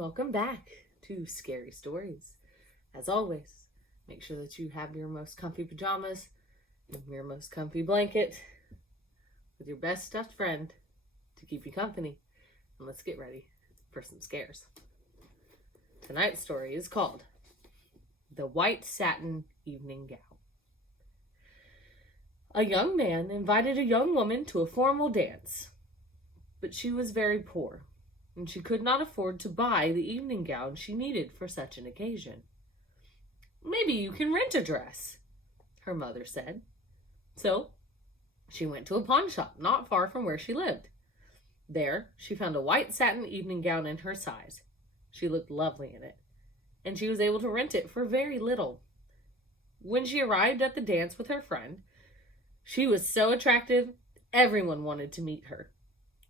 welcome back to Scary Stories. As always, make sure that you have your most comfy pajamas and your most comfy blanket with your best stuffed friend to keep you company. And let's get ready for some scares. Tonight's story is called The White Satin Evening Gown. A young man invited a young woman to a formal dance, but she was very poor, and she could not afford to buy the evening gown she needed for such an occasion. "Maybe you can rent a dress," her mother said. So she went to a pawn shop not far from where she lived. There, she found a white satin evening gown in her size. She looked lovely in it, and she was able to rent it for very little. When she arrived at the dance with her friend, she was so attractive, everyone wanted to meet her.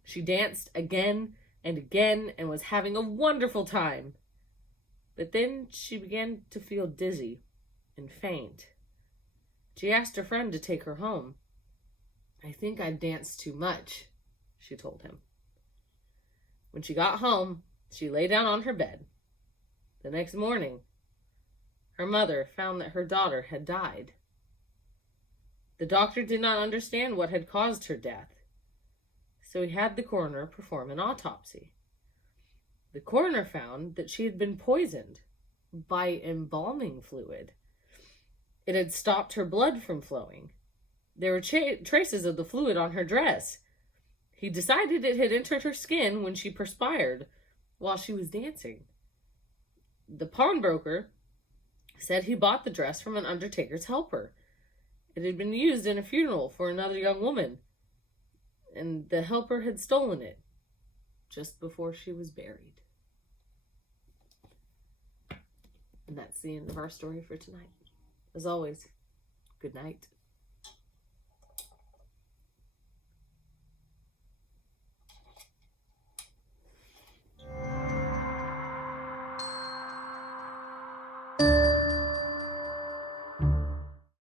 She danced again and again and was having a wonderful time. But then she began to feel dizzy and faint. She asked her friend to take her home. "I think I've danced too much," she told him. When she got home, she lay down on her bed. The next morning, her mother found that her daughter had died. The doctor did not understand what had caused her death, so he had the coroner perform an autopsy. The coroner found that she had been poisoned by embalming fluid. It had stopped her blood from flowing. There were traces of the fluid on her dress. He decided it had entered her skin when she perspired while she was dancing. The pawnbroker said he bought the dress from an undertaker's helper. It had been used in a funeral for another young woman, and the helper had stolen it just before she was buried. And that's the end of our story for tonight. As always, good night.